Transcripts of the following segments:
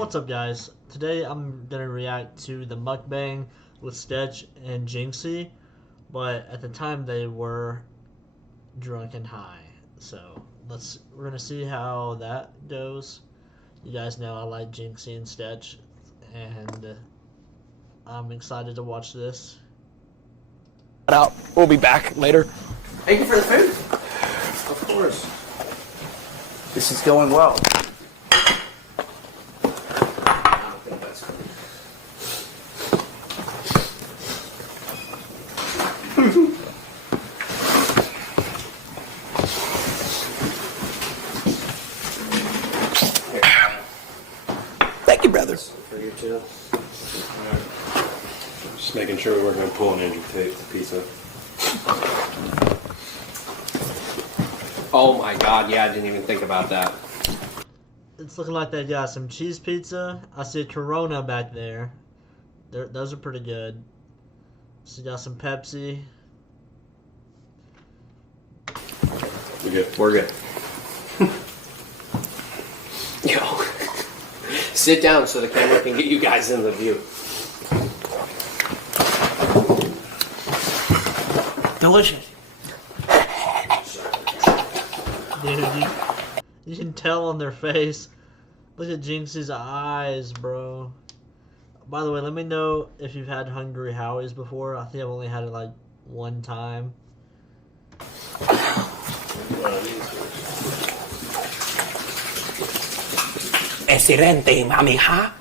What's up, guys? Today I'm gonna react to the mukbang with Sketch and Jynxzi, but at the time they were drunk and high. So we're gonna see how that goes. You guys know I like Jynxzi and Sketch, and I'm excited to watch this. Out. We'll be back later. Thank you for the food. Of course. This is going well. I don't think that's good. Thank you, brother. For you too. Just making sure we weren't going to pull an Andrew Tate pizza. Oh my god, yeah, I didn't even think about that. It's looking like they got some cheese pizza. I see a Corona back there. Those are pretty good. So you got some Pepsi. We good? We're good. Yo. Sit down so the camera can get you guys in the view. Delicious. Dude, you can tell on their face. Look at Jynxzi's eyes, bro. By the way, let me know if you've had Hungry Howie's before. I think I've only had it like one time. Excelente, mamija.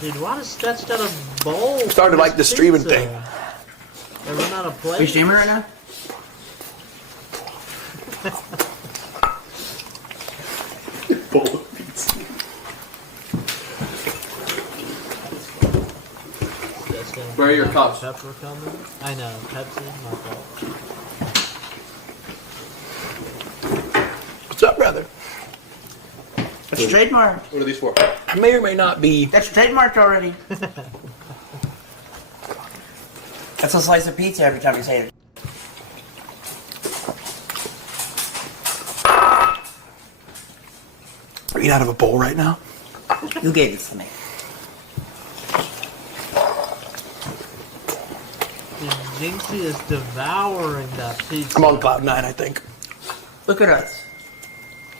Dude, why does Sketch got a bowl? Started like the streaming thing. They run out of plates. Are you streaming right now? Bowl of pizza. Where are your cups? Pepper coming. I know, Pepsi, my fault. What's up, brother? That's trademarked. What are these for? I may or may not be. That's trademarked already. That's a slice of pizza every time you say it. Are you out of a bowl right now? You gave this to me. Dude, Jynxzi is devouring that pizza. I'm on cloud 9, I think. Look at us.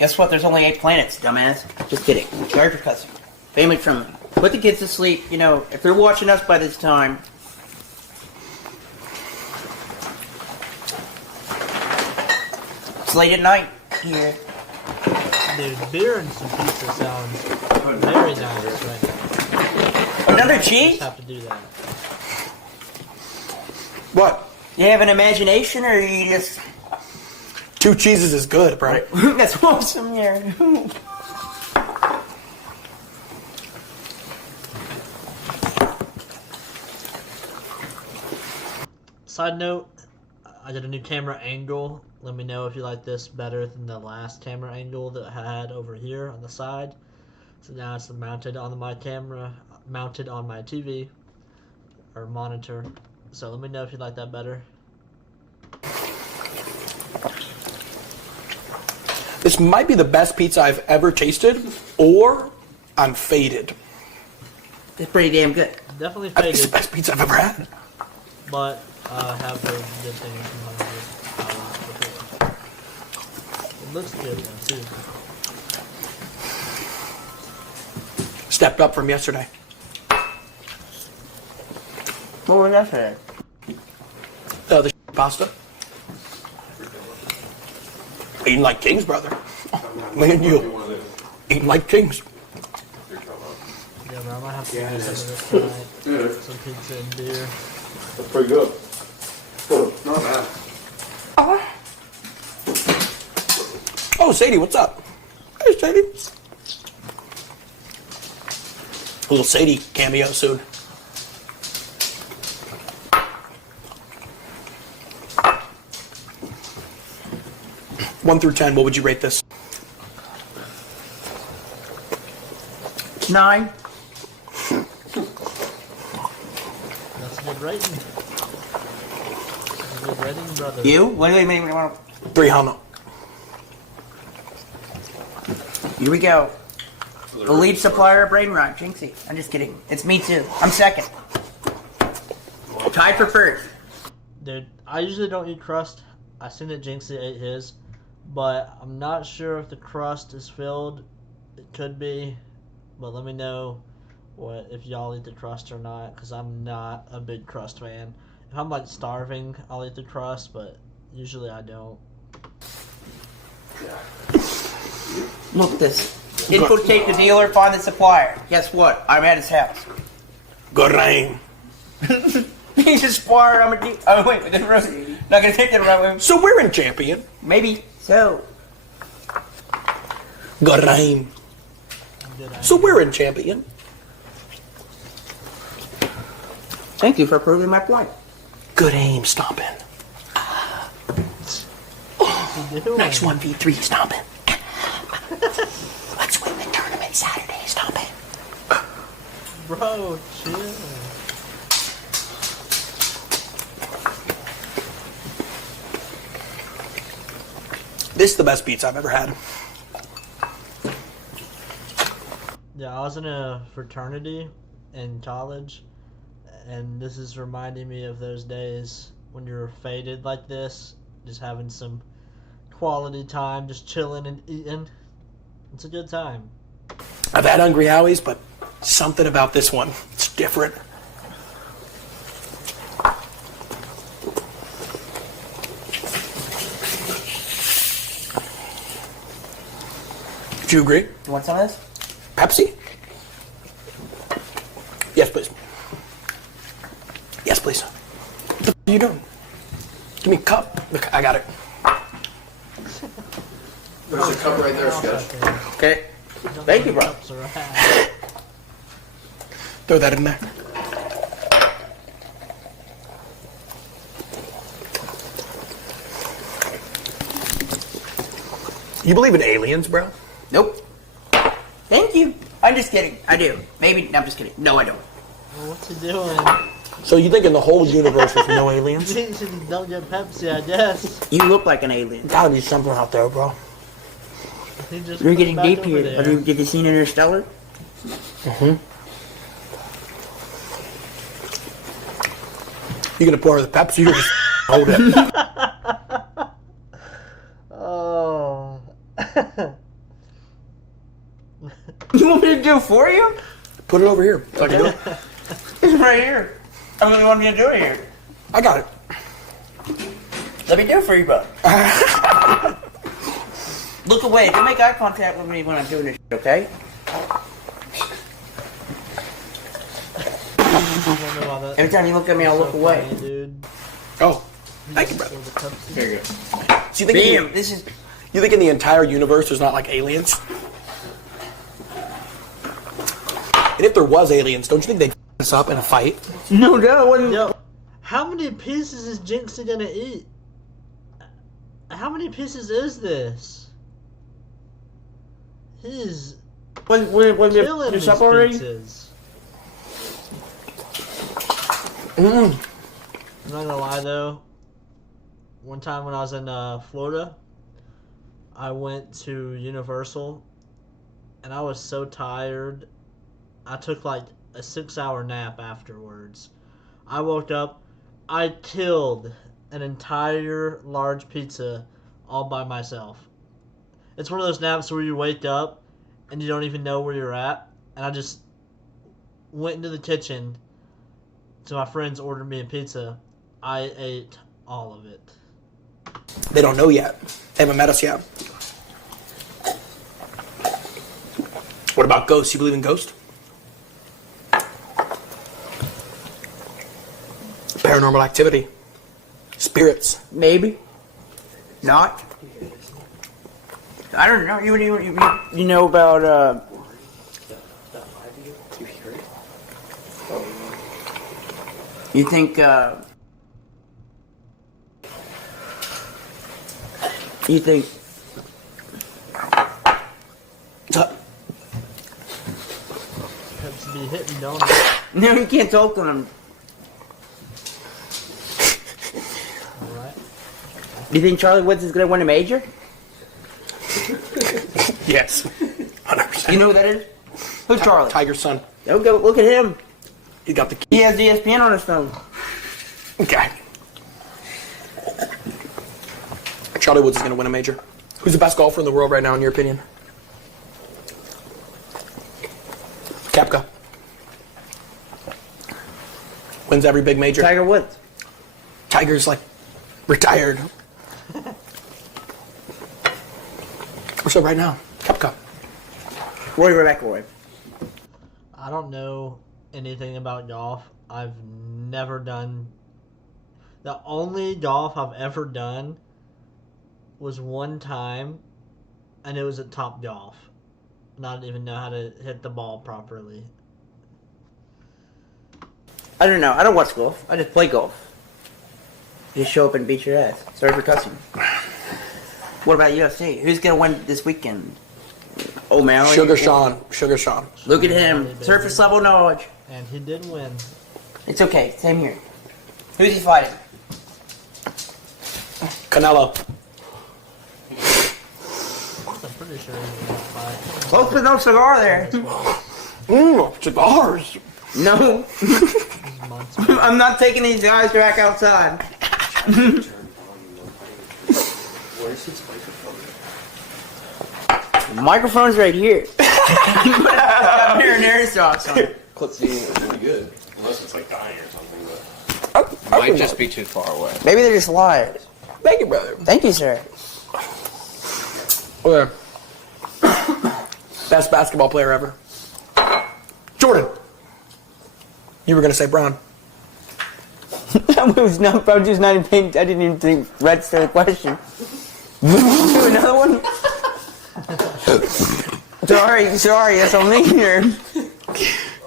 Guess what? There's only 8 planets, dumbass. Just kidding. Charge your cussing. Family friendly. Put the kids to sleep. You know, if they're watching us by this time. It's late at night here. Dude, beer and some pizza sounds very nice right now. Another You cheese? just have to do that. What? You have an imagination, or you just... 2 cheeses is good, bro. That's awesome, yeah. Side note, I did a new camera angle. Let me know if you like this better than the last camera angle that I had over here on the side. So now it's mounted on my camera, mounted on my TV or monitor. So let me know if you like that better. This might be the best pizza I've ever tasted, or I'm faded. It's pretty damn good. Definitely I think it's the faded, best pizza I've ever had. but I have heard good things from Hungry before. It looks good though, too. Stepped up from yesterday. What was that for? The pasta. Eating like kings, brother. Me and you. Eating like kings. Yeah, but I might have to do some of this tonight. Some pizza and beer. That's pretty good. Not bad. Oh, Sadie, what's up? Hey, Sadie. A little Sadie cameo soon. 1 through 10, what would you rate this? 9. Good rating. Good rating, brother. You? What do you mean? 300. Here we go. The lead supplier of Brain Rot, Jynxzi. I'm just kidding. It's me too. I'm second. Tied for first. Dude, I usually don't eat crust. I seen that Jynxzi ate his, but I'm not sure if the crust is filled. It could be, but let me know if y'all eat the crust or not, because I'm not a big crust fan. If I'm like starving, I'll eat the crust, but usually I don't. Look at this. Infiltrate the dealer, find the supplier. Guess what? I'm at his house. Good rain. He's a supplier. I'm a dealer. Oh wait, but not gonna take that right way. So we're in champion. Maybe so. Good rain. So we're in champion. Thank you for proving my point. Good aim, stomping. Nice 1v3 stomping. Let's win the tournament Saturday, stomping. Bro, chill. This is the best pizza I've ever had. Yeah, I was in a fraternity in college, and this is reminding me of those days when you're faded like this, just having some quality time, just chilling and eating. It's a good time. I've had Hungry Howie's, but something about this one, it's different. Do you agree? You want some of this? Pepsi? Yes, please. Yes, please. What the f*** are you doing? Give me a cup. Look, I got it. There's a cup right there, Sketch. Okay. Thank you, bro. Throw that in there. You believe in aliens, bro? Nope. Thank you. I'm just kidding. I do. Maybe. No, I'm just kidding. No, I don't. Well, what's he doing? So you think in the whole universe there's no aliens? Don't get Pepsi, I guess. You look like an alien. Gotta be something out there, bro. He just You're put getting it back deep over here. there. Did you see Interstellar? Mm-hmm. You gonna pour the Pepsi or just hold it? Oh. You want me to do it for you? Put it over here so I can do it. It's right here. I really want me to do it here. I got it. Let me do it for you, bud. Look away. Don't make eye contact with me when I'm doing this, okay? Every time you look at me, I'll look away. Funny, dude. Oh, thank you, brother. Very good. So you think This is... you think in the entire universe there's not like aliens? And if there was aliens, don't you think they'd f us up in a fight? No, it wasn't... Yo, how many pieces is Jynxzi gonna eat? How many pieces is this? He's Was killing it these up already? pizzas. Mm. I'm not gonna lie though. One time when I was in Florida, I went to Universal, and I was so tired. I took like a 6-hour nap afterwards. I woke up, I killed an entire large pizza all by myself. It's one of those naps where you wake up and you don't even know where you're at. And I just went into the kitchen so my friends ordered me a pizza. I ate all of it. They don't know yet. They haven't met us yet. What about ghosts? You believe in ghosts? Paranormal activity. Spirits. Maybe. Not. I don't know. You know about you think Pepsi be hitting, don't it? no, you can't talk to them. Do you think Charlie Woods is going to win a major? Yes. 100%. You know who that is? Who's Charlie? Tiger's son. Don't go look at him. He got the key. He has ESPN on his phone. Okay. Charlie Woods is going to win a major. Who's the best golfer in the world right now, in your opinion? Koepka. Wins every big major. Tiger Woods. Tiger's like retired. So right now, Koepka. Rory McIlroy. I don't know anything about golf. I've never done. The only golf I've ever done was one time, and it was at Top Golf. And I didn't even know how to hit the ball properly. I don't know. I don't watch golf. I just play golf. You just show up and beat your ass. Sorry for cussing. What about UFC? Who's going to win this weekend? O'Malley? Sugar Sean. Look at him. Surface level knowledge. And he did win. It's okay. Same here. Who's he fighting? Canelo. I'm pretty sure he won by. Close with no cigar there. Cigars. No. I'm not taking these guys back outside. The microphone's right here. I'm hearing their sauce on it. Clip seeing is really good. Unless it's like dying or something, but I might just be too far away. Maybe they're just liars. Thank you, brother. Thank you, sir. Okay. Best basketball player ever. Jordan. You were gonna say Brown. I was not. I was just not even. I didn't even think register the question. Do another one. sorry. Yes, I'm leaving here.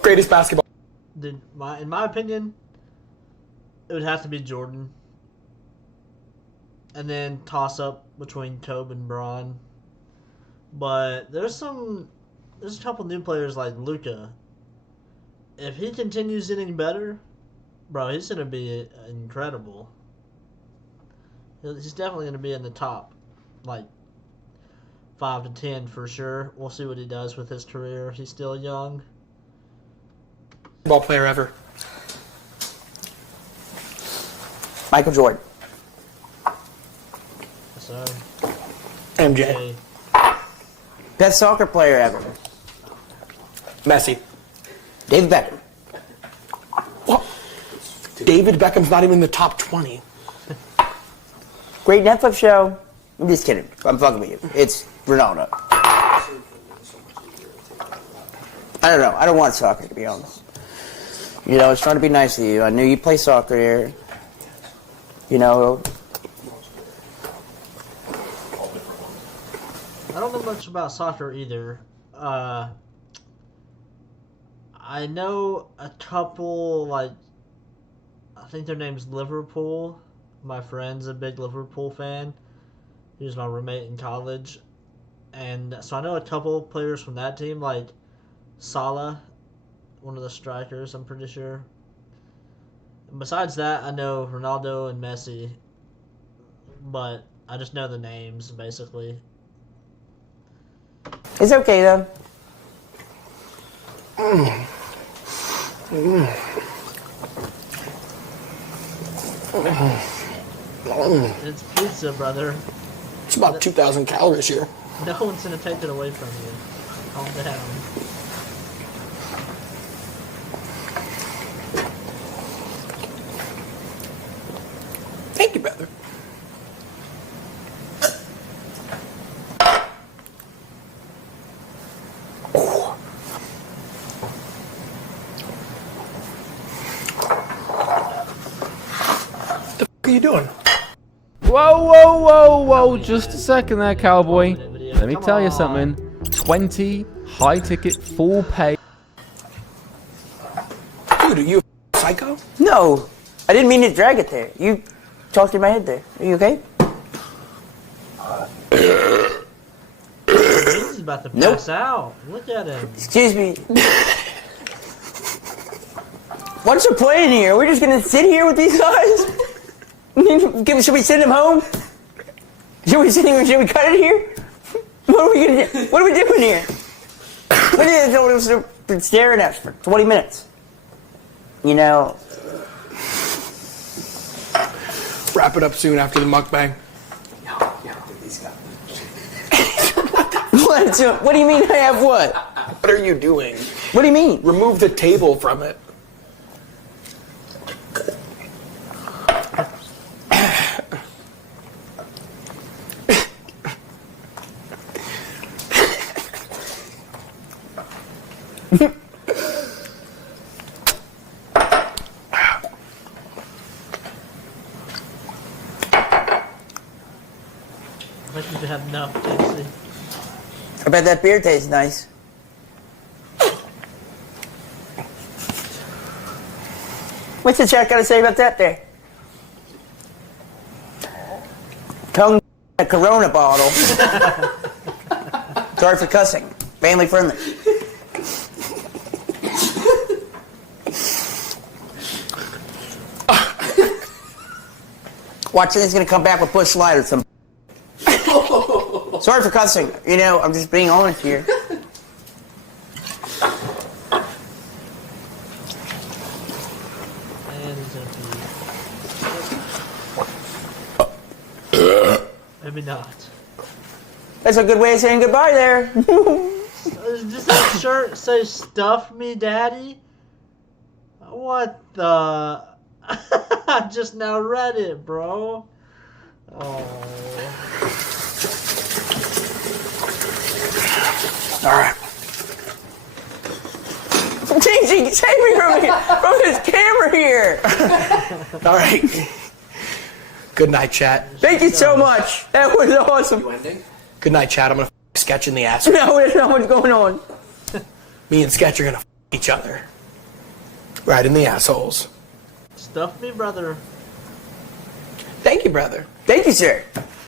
Greatest basketball. In my opinion, it would have to be Jordan. And then toss up between Kobe and Braun. But there's a couple new players like Luka. If he continues getting better, bro, he's gonna be incredible. He's definitely gonna be in the top, like 5 to 10 for sure. We'll see what he does with his career. He's still young. Ball player ever. Michael Jordan. So MJ. Best soccer player ever. Messi. David Beckham. What? David Beckham's not even in the top 20. Great Netflix show. I'm just kidding. I'm fucking with you. It's Ronaldo. I don't know. I don't want soccer, to be honest. You know, I was trying to be nice to you. I knew you play soccer here. You know. I don't know much about soccer either. I know a couple, like, I think their name's Liverpool. My friend's a big Liverpool fan. He was my roommate in college. And so I know a couple players from that team, like Salah, one of the strikers, I'm pretty sure. And besides that, I know Ronaldo and Messi. But I just know the names, basically. It's okay, though. It's pizza, brother. It's about 2,000 calories here. No one's gonna take it away from you. Calm down. Thank you, brother. What are you doing? Whoa, just a second there, cowboy. Let me tell you something. 20 high ticket full pay. Dude, are you a psycho? No. I didn't mean to drag it there. You talked in my head there. Are you okay? He's about to pass out. Look at him. Excuse me. What's the plan here? We're just gonna sit here with these guys? Should we send them home? Should we cut it here? What are we gonna do? What are we doing here? What is it? Been staring at us for 20 minutes. You know. Wrap it up soon after the mukbang. What do you mean I have what? What are you doing? What do you mean? Remove the table from it. I think you have enough, Jynxzi. I bet that beer tastes nice. What's the chat got to say about that there? Tongue a Corona bottle. Sorry for cussing. Family friendly. Watch, he's gonna come back with Bush Light or some. Sorry for cussing. You know, I'm just being honest here. And it's maybe not. That's a good way of saying goodbye there. Does that shirt say "Stuff Me, Daddy"? What the? I just now read it, bro. Oh. All right. Jynxzi, save me from this camera here. All right. Good night, chat. Thank you so much. That was awesome. Good night, chat. I'm gonna Sketch in the ass. No, there's not what's going on. Me and Sketch are gonna each other. Right in the assholes. Stuff me, brother. Thank you, brother. Thank you, sir.